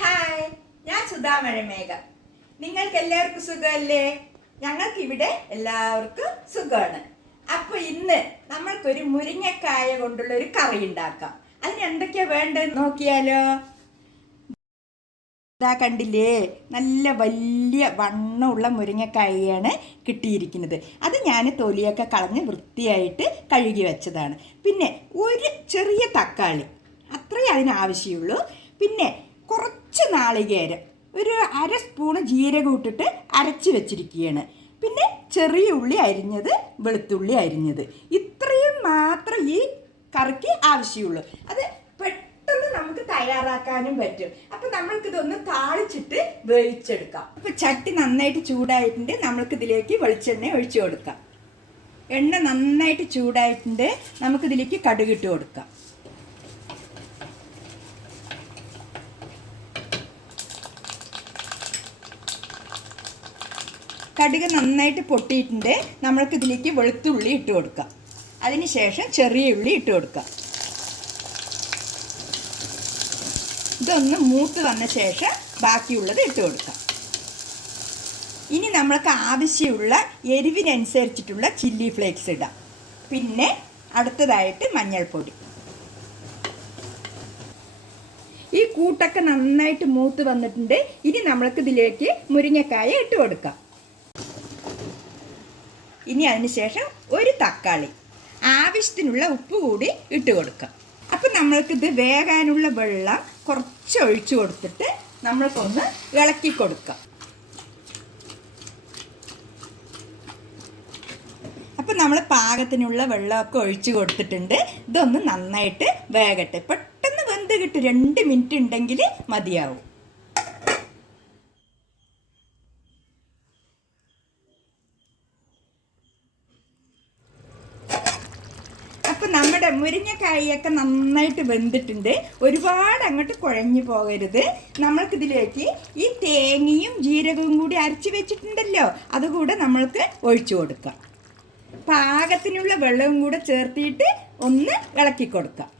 Hi, ഞാൻ സുധാമഴമേഘം. നിങ്ങൾക്ക് എല്ലാവർക്കും സുഖമല്ലേ? ഞങ്ങൾക്കിവിടെ എല്ലാവർക്കും സുഖമാണ്. അപ്പോൾ ഇന്ന് നമ്മൾക്കൊരു മുരിങ്ങക്കായ കൊണ്ടുള്ള ഒരു കറി ഉണ്ടാക്കാം. അതിന് എന്തൊക്കെയാ വേണ്ടതെന്ന് നോക്കിയാലോ. ഇതാ കണ്ടില്ലേ, നല്ല വലിയ വണ്ണമുള്ള മുരിങ്ങക്കായാണ് കിട്ടിയിരിക്കുന്നത്. അത് ഞാൻ തൊലിയൊക്കെ കളഞ്ഞ് വൃത്തിയായിട്ട് കഴുകി വെച്ചതാണ്. പിന്നെ ഒരു ചെറിയ തക്കാളി, അത്രയേ അതിനാവശ്യമുള്ളൂ. പിന്നെ കുറച്ച് നാളികേരം, ഒരു 1/2 സ്പൂണ് ജീരകം ഇട്ടിട്ട് അരച്ച് വെച്ചിരിക്കുകയാണ്. പിന്നെ ചെറിയ ഉള്ളി അരിഞ്ഞത്, വെളുത്തുള്ളി അരിഞ്ഞത്, ഇത്രയും മാത്രം ഈ കറിക്ക് ആവശ്യമുള്ളൂ. അത് പെട്ടെന്ന് നമുക്ക് തയ്യാറാക്കാനും പറ്റും. അപ്പം നമ്മൾക്കിതൊന്ന് താളിച്ചിട്ട് വേവിച്ചെടുക്കാം. അപ്പം ചട്ടി നന്നായിട്ട് ചൂടായിട്ടുണ്ട്. നമ്മൾക്കിതിലേക്ക് വെളിച്ചെണ്ണ ഒഴിച്ചു കൊടുക്കാം. എണ്ണ നന്നായിട്ട് ചൂടായിട്ടുണ്ട്. നമുക്കിതിലേക്ക് കടുകിട്ട് കൊടുക്കാം. കടുക് നന്നായിട്ട് പൊട്ടിയിട്ടുണ്ട്. നമ്മൾക്കിതിലേക്ക് വെളുത്തുള്ളി ഇട്ട് കൊടുക്കാം. അതിനുശേഷം ചെറിയ ഉള്ളി ഇട്ട് കൊടുക്കാം. ഇതൊന്ന് മൂത്ത് വന്ന ശേഷം ബാക്കിയുള്ളത് ഇട്ട് കൊടുക്കാം. ഇനി നമ്മൾക്ക് ആവശ്യമുള്ള എരിവിനനുസരിച്ചിട്ടുള്ള ചില്ലി ഫ്ലേക്സ് ഇടാം. പിന്നെ അടുത്തതായിട്ട് മഞ്ഞൾപ്പൊടി. ഈ കൂട്ടൊക്കെ നന്നായിട്ട് മൂത്ത് വന്നിട്ടുണ്ട്. ഇനി നമ്മൾക്കിതിലേക്ക് മുരിങ്ങക്കായ ഇട്ട് കൊടുക്കാം. ഇനി അതിനുശേഷം ഒരു തക്കാളി, ആവശ്യത്തിനുള്ള ഉപ്പ് കൂടി ഇട്ട് കൊടുക്കാം. അപ്പം നമ്മൾക്കിത് വേകാനുള്ള വെള്ളം കുറച്ച് ഒഴിച്ചു കൊടുത്തിട്ട് നമ്മൾക്കൊന്ന് ഇളക്കി കൊടുക്കാം. അപ്പം നമ്മൾ പാകത്തിനുള്ള വെള്ളമൊക്കെ ഒഴിച്ചു കൊടുത്തിട്ടുണ്ട്. ഇതൊന്ന് നന്നായിട്ട് വേകട്ടെ. പെട്ടെന്ന് വെന്ത് കിട്ടും. 2 മിനിറ്റ് ഉണ്ടെങ്കിൽ മതിയാവും. അപ്പം നമ്മുടെ മുരിങ്ങക്കായൊക്കെ നന്നായിട്ട് വെന്തിട്ടുണ്ട്. ഒരുപാട് അങ്ങോട്ട് കുഴഞ്ഞു പോകരുത്. നമ്മൾക്കിതിലേക്ക് ഈ തേങ്ങയും ജീരകവും കൂടി അരച്ച് വെച്ചിട്ടുണ്ടല്ലോ, അതുകൂടെ നമ്മൾക്ക് ഒഴിച്ചു കൊടുക്കാം. പാകത്തിനുള്ള വെള്ളവും കൂടെ ചേർത്തിട്ട് ഒന്ന് ഇളക്കി കൊടുക്കാം.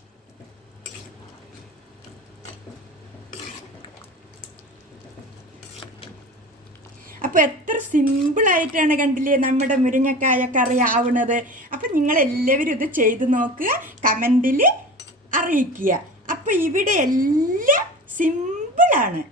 അപ്പോൾ എത്ര സിമ്പിളായിട്ടാണ് കണ്ടില്ലേ നമ്മുടെ മുരിങ്ങക്കായ കറി ആവുന്നത്. അപ്പം നിങ്ങളെല്ലാവരും ഇത് ചെയ്ത് നോക്കുക, കമൻറ്റിൽ അറിയിക്കുക. അപ്പോൾ ഇവിടെ എല്ലാം സിമ്പിളാണ്.